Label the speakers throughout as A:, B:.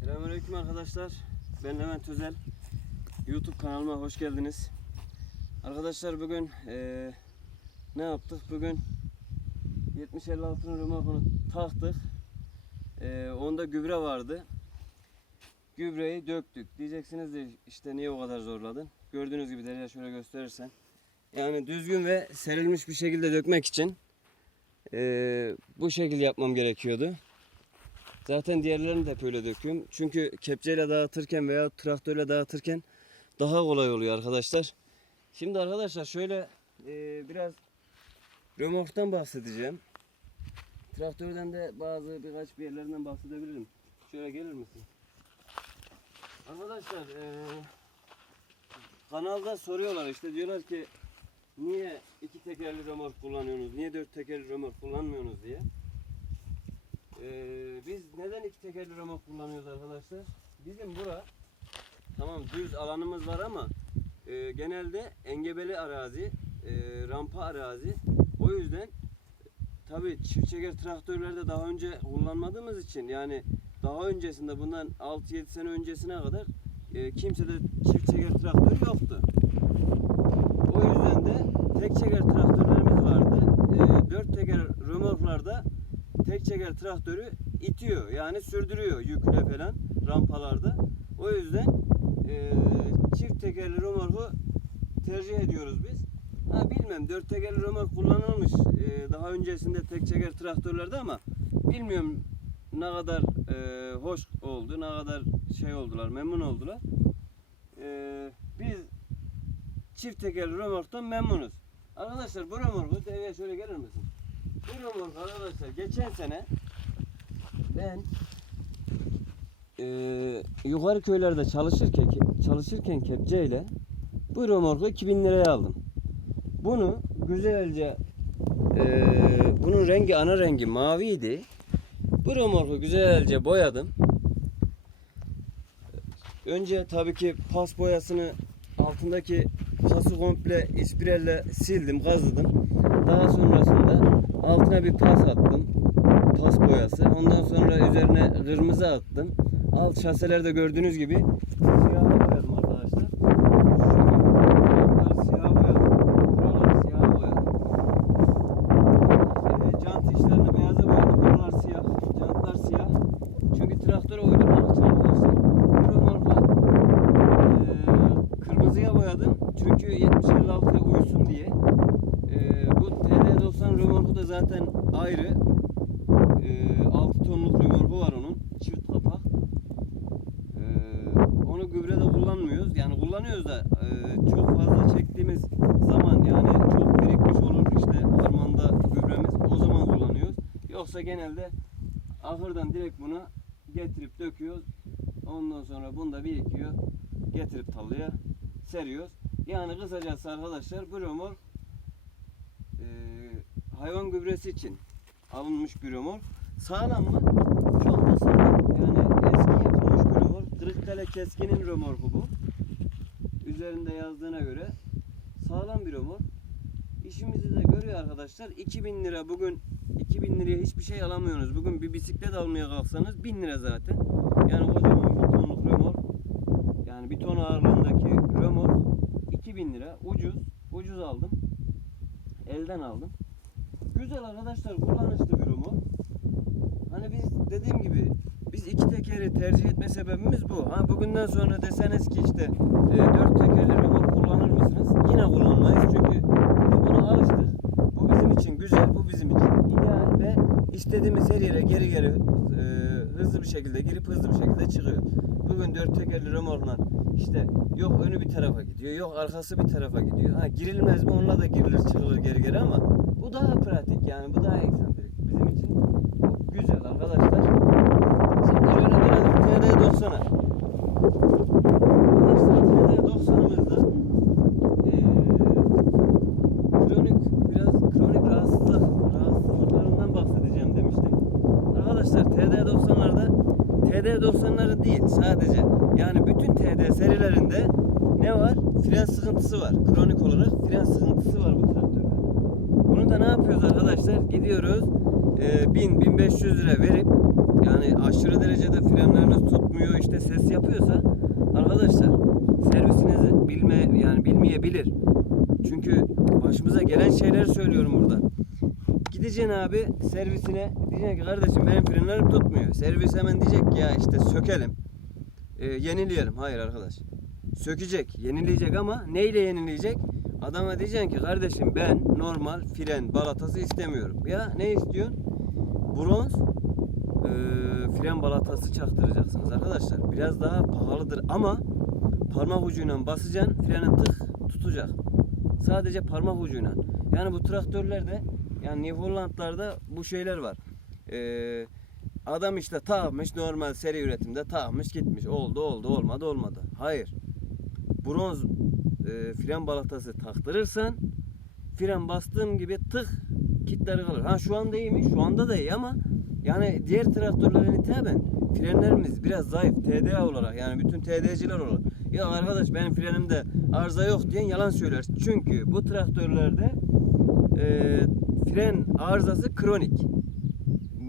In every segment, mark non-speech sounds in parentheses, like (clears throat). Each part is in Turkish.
A: Selamünaleyküm arkadaşlar. Ben Levent Özel. YouTube kanalıma hoş geldiniz. Arkadaşlar bugün ee, ne yaptık? Bugün 70-56'nın römorkunu taktık. E, onda gübre vardı. Gübreyi döktük. Diyeceksiniz de işte niye o kadar zorladın? Gördüğünüz gibi Derya şöyle gösterirsen. Yani düzgün ve serilmiş bir şekilde dökmek için eee, bu şekil yapmam gerekiyordu. Zaten diğerlerini de hep öyle döküyorum. Çünkü kepçeyle dağıtırken veya traktörle dağıtırken daha kolay oluyor arkadaşlar. Şimdi arkadaşlar şöyle e, biraz römorktan bahsedeceğim. Traktörden de bazı birkaç bir yerlerinden bahsedebilirim. Şöyle gelir misin? Arkadaşlar e, kanalda soruyorlar işte diyorlar ki niye iki tekerli römork kullanıyorsunuz, niye dört tekerli römork kullanmıyorsunuz diye. Ee, biz neden iki tekerli römork kullanıyoruz arkadaşlar? Bizim bura tamam düz alanımız var ama e, genelde engebeli arazi, e, rampa arazi. O yüzden tabi çift çeker traktörlerde daha önce kullanmadığımız için yani daha öncesinde bundan 6-7 sene öncesine kadar e, kimsede çift çeker traktör yoktu. Tek çeker traktörlerimiz vardı. E, dört teker römorklarda tek çeker traktörü itiyor. Yani sürdürüyor yükle falan rampalarda. O yüzden e, çift tekerli römorku tercih ediyoruz biz. Ha bilmem dört tekerli römork kullanılmış e, daha öncesinde tek çeker traktörlerde ama bilmiyorum ne kadar e, hoş oldu, ne kadar şey oldular, memnun oldular. E, biz çift tekerli römorktan memnunuz. Arkadaşlar bu römorku devreye şöyle gelir misin? Bu römork arkadaşlar geçen sene ben eee yukarı köylerde çalışırken çalışırken kepçeyle bu römorku 2000 liraya aldım. Bunu güzelce eee, bunun rengi ana rengi maviydi. Bu römorku güzelce boyadım. Önce tabii ki pas boyasını altındaki pası komple ispirelle sildim, kazıdım. Daha sonrasında altına bir pas attım. Pas boyası. Ondan sonra üzerine kırmızı attım. Alt şaselerde gördüğünüz gibi siyah boyadım arkadaşlar. Şuralar siyah boyadım. Buraları siyah boyadım. Ee, Jant içlerini beyaza boyadım. Buralar siyah. Jantlar siyah. Çünkü traktöre uydurmak için arkadaşlar. Bu römorkla ee, kırmızıya boyadım. Çünkü 70-56'ya uysun diye. Ee, bu TD90 römorku da zaten ayrı. Ee, 6 tonluk römorku var onun. Çift kapak. Onu gübrede kullanmıyoruz. Yani kullanıyoruz da e, çok fazla çektiğimiz zaman yani çok birikmiş olur işte harmanda gübremiz. O zaman kullanıyoruz. Yoksa genelde ahırdan direkt bunu getirip döküyoruz. Ondan sonra bunda birikiyor. Getirip tarlaya seriyoruz. Yani kısacası arkadaşlar bu römork e, hayvan gübresi için alınmış bir römork. Sağlam mı? Çok da sağlam. Yani eski yapılmış bir Kırıkkale Keskin'in römorku bu. Üzerinde yazdığına göre sağlam bir römork. İşimizi de görüyor arkadaşlar. 2000 lira bugün 2000 liraya hiçbir şey alamıyorsunuz. Bugün bir bisiklet almaya kalksanız 1000 lira zaten. Yani kocaman bir tonluk römork. Yani bir ton ağırlığındaki römork 2000 lira. Ucuz. Ucuz aldım. Elden aldım. Güzel arkadaşlar kullanışlı bir römork. Hani biz dediğim gibi biz iki tekeri tercih etme sebebimiz bu. Ha bugünden sonra deseniz ki işte e, dört tekerli römork kullanır mısınız? Yine kullanmayız çünkü biz buna alıştık. Bu bizim için güzel, bu bizim için ideal ve istediğimiz her yere geri geri e, hızlı bir şekilde girip hızlı bir şekilde çıkıyor. Bugün dört tekerli römorkla işte yok önü bir tarafa gidiyor, yok arkası bir tarafa gidiyor. Ha girilmez mi? Onunla da girilir çıkılır geri geri ama bu daha pratik yani bu daha eksantrik. Bizim için bu güzel arkadaşlar. Şimdi şöyle gelelim TD90'a. Arkadaşlar TD90'ımızda eee kronik biraz kronik rahatsızlık rahatsızlıklarından bahsedeceğim demiştim. Arkadaşlar TD90'larda TD90'ları değil sadece yani bütün TD serilerinde ne var? Fren sıkıntısı var. Kronik olarak fren sıkıntısı var bu traktörde. Bunu da ne yapıyoruz arkadaşlar? Gidiyoruz e, 1000-1500 lira verip yani aşırı derecede frenleriniz tutmuyor işte ses yapıyorsa arkadaşlar servisinizi bilme yani bilmeyebilir. Çünkü başımıza gelen şeyleri söylüyorum burada. Gideceksin abi servisine diyeceksin ki kardeşim benim frenlerim tutmuyor. Servis hemen diyecek ki ya işte sökelim. e, yenileyelim. Hayır arkadaş. Sökecek, yenileyecek ama neyle yenileyecek? Adama diyeceksin ki kardeşim ben normal fren balatası istemiyorum. Ya ne istiyorsun? Bronz e, fren balatası çaktıracaksınız arkadaşlar. Biraz daha pahalıdır ama parmak ucuyla basacaksın frenin tık tutacak. Sadece parmak ucuyla. Yani bu traktörlerde yani New Holland'larda bu şeyler var. Ee, adam işte takmış normal seri üretimde takmış gitmiş. Oldu oldu olmadı olmadı. Hayır. Bronz e, fren balatası taktırırsan fren bastığım gibi tık kitleri kalır. Ha şu anda iyi mi? Şu anda da iyi ama yani diğer traktörlerin hitaben frenlerimiz biraz zayıf TDA olarak yani bütün TD'ciler olarak. Ya arkadaş benim frenimde arıza yok diyen yalan söyler. Çünkü bu traktörlerde e, fren arızası kronik.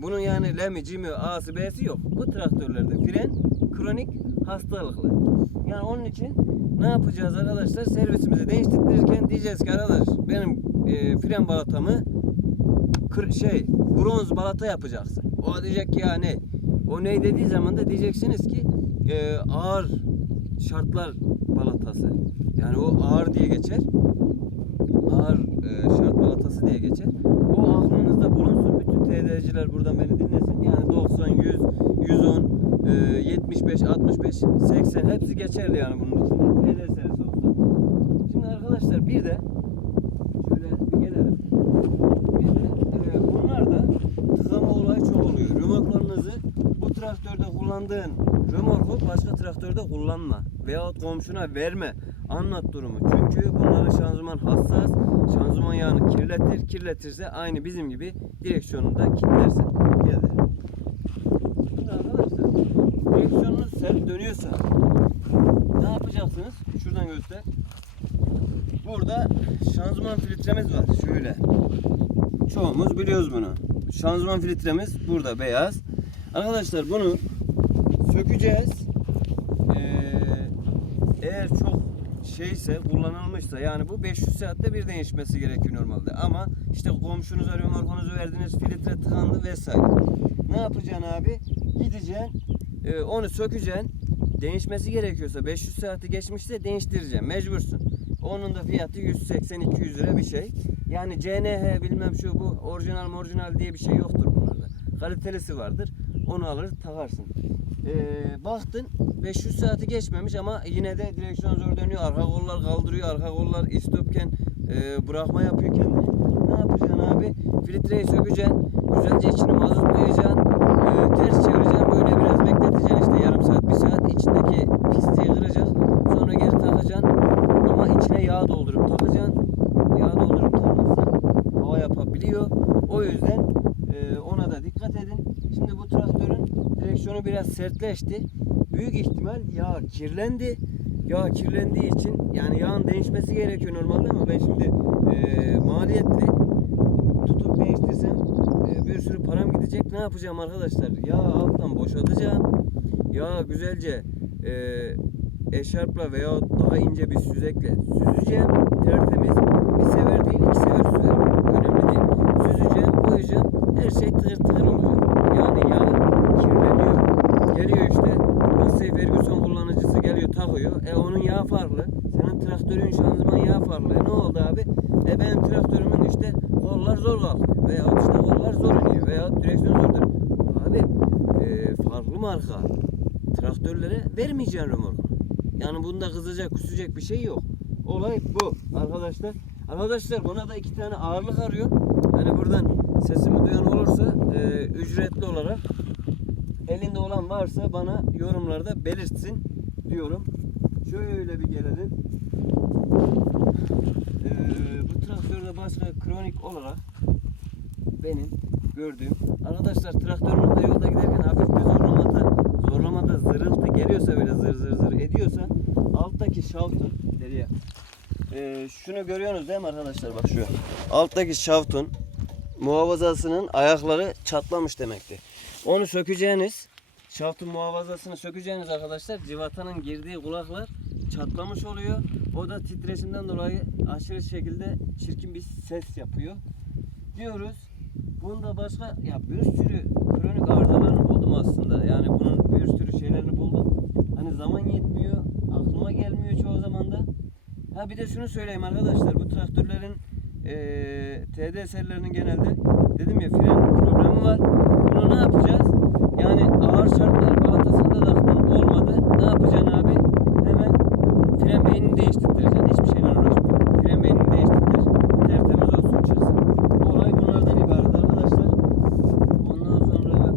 A: Bunun yani lemi, cimi, A'sı, B'si yok. Bu traktörlerde fren kronik hastalıklı. Yani onun için ne yapacağız arkadaşlar? Servisimizi değiştirirken diyeceğiz ki arkadaş benim e, fren balatamı kır, şey bronz balata yapacaksın. O diyecek ki ya ne? O ne dediği zaman da diyeceksiniz ki e, ağır şartlar balatası. Yani o ağır diye geçer. Ağır e, şart balatası diye geçer. O aklınızda bulunsun. Bütün TD'ciler buradan beni dinlesin. Yani 90, 100, 110, e, 75, 65, 80 hepsi geçerli yani bunun. TD serisi olsun. Şimdi arkadaşlar bir de şöyle bir gelelim. Bir de e, bunlarda tıkama olayı çok oluyor. Römorklarınızı bu traktörde kullandığın römorku başka traktörde kullanma. Veyahut komşuna verme. Anlat durumu. Çünkü bunların şanzıman hassas. Şanzıman yağını kirletir. Kirletirse aynı bizim gibi direksiyonunda kilitlersin. Geldi. Şimdi arkadaşlar sert dönüyorsa ne yapacaksınız? Şuradan göster. Burada şanzıman filtremiz var. Şöyle. Çoğumuz biliyoruz bunu. Şanzıman filtremiz burada beyaz. Arkadaşlar bunu sökeceğiz. Ee, eğer çok şeyse kullanılmışsa yani bu 500 saatte bir değişmesi gerekiyor normalde. Ama işte komşunuza römorkunuzu verdiniz filtre tıkandı vesaire. Ne yapacaksın abi? Gideceksin e, onu sökeceksin. Değişmesi gerekiyorsa 500 saati geçmişse değiştireceksin. Mecbursun. Onun da fiyatı 180-200 lira bir şey. Yani CNH bilmem şu bu orijinal orijinal diye bir şey yoktur bunlarda. Kalitelisi vardır. Onu alır takarsın. Ee, baktın 500 saati geçmemiş ama yine de direksiyon zor dönüyor. Arka kollar kaldırıyor. Arka kollar istopken e, bırakma yapıyor kendini. Ne yapacaksın abi? Filtreyi sökeceksin. Güzelce içine mazot koyacaksın. E, ters çevireceksin. Böyle biraz bekleteceksin işte yarım saat, bir saat. İçindeki pisliği kıracak. Sonra geri takacaksın. Ama içine yağ doldurup takacaksın. Yağ doldurup takarsan hava yapabiliyor. O yüzden e, ona da dikkat edin. Şimdi bu traktörün direksiyonu biraz sertleşti. Büyük ihtimal yağ kirlendi. Yağ kirlendiği için yani yağın değişmesi gerekiyor normalde ama ben şimdi e, maliyetli tutup değiştirsem bir sürü param gidecek. Ne yapacağım arkadaşlar? Yağı alttan boşaltacağım. Yağı güzelce e, eşarpla veya daha ince bir süzekle süzeceğim. Tertemiz. Bir sefer değil iki sefer süzerim. Önemli değil. Süzeceğim, koyacağım. Her şey tıkır tıkır olacak. Yani yağ kirleniyor. Geliyor işte Massey Ferguson kullanıcısı geliyor takıyor. E onun yağı farklı. Senin traktörün şanzıman yağı farklı. E ne oldu abi? E benim traktörümün işte kollar zor kalkıyor. Veya işte kollar zor iniyor. Veya direksiyon zor dönüyor. Abi e, farklı marka traktörlere vermeyeceksin römorku. Yani bunda kızacak, kusacak bir şey yok. Olay bu arkadaşlar. Arkadaşlar buna da iki tane ağırlık arıyor. Hani buradan sesimi duyan olursa e, ücretli olarak elinde olan varsa bana yorumlarda belirtsin diyorum. Şöyle bir gelelim. E, bu traktörde başka kronik olarak benim gördüğüm arkadaşlar traktörünüzde yolda giderken hafif bir zorlamada zırıltı geliyorsa böyle zır zır zır ediyorsa alttaki şaftın nereye? Ee, şunu görüyorsunuz değil mi arkadaşlar bak şu alttaki şaftın muhafazasının ayakları çatlamış demektir. Onu sökeceğiniz, şaftın muhafazasını sökeceğiniz arkadaşlar civatanın girdiği kulaklar çatlamış oluyor. O da titreşimden dolayı aşırı şekilde çirkin bir ses yapıyor. Diyoruz. Bunda başka ya bir sürü kronik arızalarını buldum aslında. Yani bunun bir sürü şeylerini buldum. Hani zaman yetmiyor, aklıma gelmiyor çoğu zaman da. Ha bir de şunu söyleyeyim arkadaşlar. Bu traktörlerin eee TD genelde dedim ya fren problemi var. Bunu ne yapacağız? Yani ağır şartlar balatasında taktın olmadı. Ne yapacaksın abi? Hemen fren beynini değiştireceksin. Hiçbir şeyle uğraşma. Fren beynini değiştir. Tertemiz olsun çıksın. Olay bunlardan ibaret arkadaşlar. Ondan sonra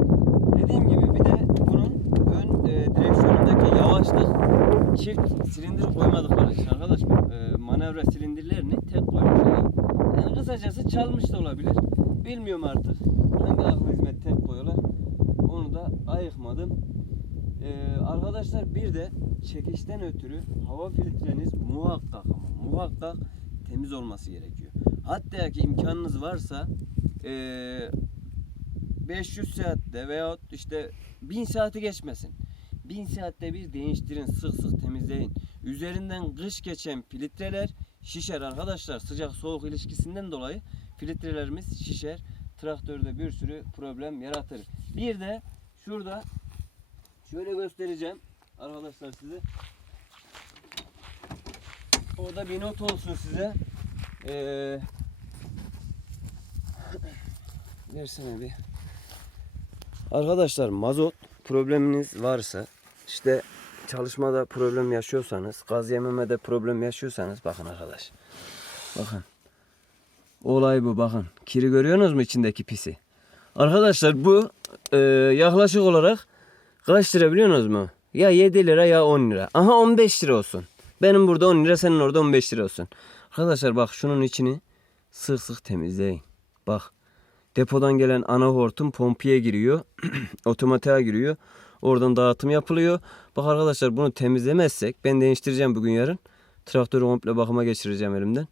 A: dediğim gibi bir de bunun ön e, direksiyonundaki yavaşlık çift silindir koymadıkları için arkadaşlar e, manevra silindirlerini tek koymuşlar. Yani kısacası çalmış da olabilir. Bilmiyorum artık hangi akıl hizmet tek koyuyorlar. Onu da ayıkmadım. E, arkadaşlar bir de çekişten ötürü hava filtreniz muhakkak ama muhakkak temiz olması gerekiyor. Hatta ki imkanınız varsa e, 500 saatte veyahut işte 1000 saati geçmesin. 1000 saatte bir değiştirin, sık sık temizleyin. Üzerinden kış geçen filtreler şişer arkadaşlar. Sıcak soğuk ilişkisinden dolayı filtrelerimiz şişer. Traktörde bir sürü problem yaratır. Bir de şurada şöyle göstereceğim arkadaşlar size. Orada bir not olsun size. Ee, versene bir. Arkadaşlar mazot probleminiz varsa işte çalışmada problem yaşıyorsanız, gaz yememede problem yaşıyorsanız bakın arkadaş. Bakın. Olay bu bakın. Kiri görüyorsunuz mu içindeki pisi? Arkadaşlar bu e, yaklaşık olarak kaç lira biliyorsunuz mu? Ya 7 lira ya 10 lira. Aha 15 lira olsun. Benim burada 10 lira senin orada 15 lira olsun. Arkadaşlar bak şunun içini sık sık temizleyin. Bak depodan gelen ana hortum pompiye giriyor. (clears throat) otomatiğe giriyor. Oradan dağıtım yapılıyor. Bak arkadaşlar bunu temizlemezsek ben değiştireceğim bugün yarın. Traktörü komple bakıma geçireceğim elimden.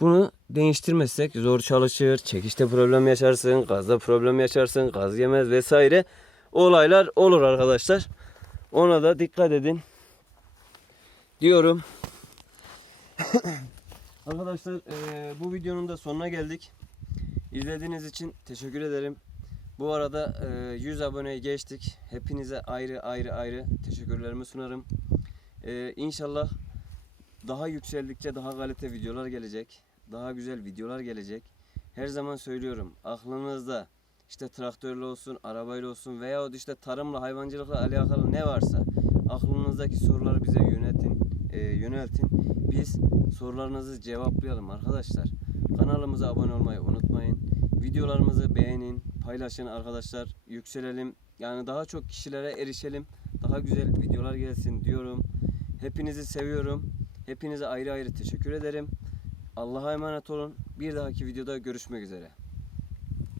A: Bunu değiştirmezsek zor çalışır, çekişte problem yaşarsın, gazda problem yaşarsın, gaz yemez vesaire olaylar olur arkadaşlar. Ona da dikkat edin diyorum. (coughs) arkadaşlar eee, bu videonun da sonuna geldik. İzlediğiniz için teşekkür ederim. Bu arada eee, 100 aboneyi geçtik. Hepinize ayrı ayrı ayrı teşekkürlerimi sunarım. Eee inşallah daha yükseldikçe daha kalite videolar gelecek. Daha güzel videolar gelecek. Her zaman söylüyorum aklınızda işte traktörle olsun, arabayla olsun veya işte tarımla, hayvancılıkla alakalı ne varsa aklınızdaki soruları bize yönetin, e, yöneltin. Biz sorularınızı cevaplayalım arkadaşlar. Kanalımıza abone olmayı unutmayın. Videolarımızı beğenin, paylaşın arkadaşlar. Yükselelim. Yani daha çok kişilere erişelim. Daha güzel videolar gelsin diyorum. Hepinizi seviyorum. Hepinize ayrı ayrı teşekkür ederim. Allah'a emanet olun. Bir dahaki videoda görüşmek üzere.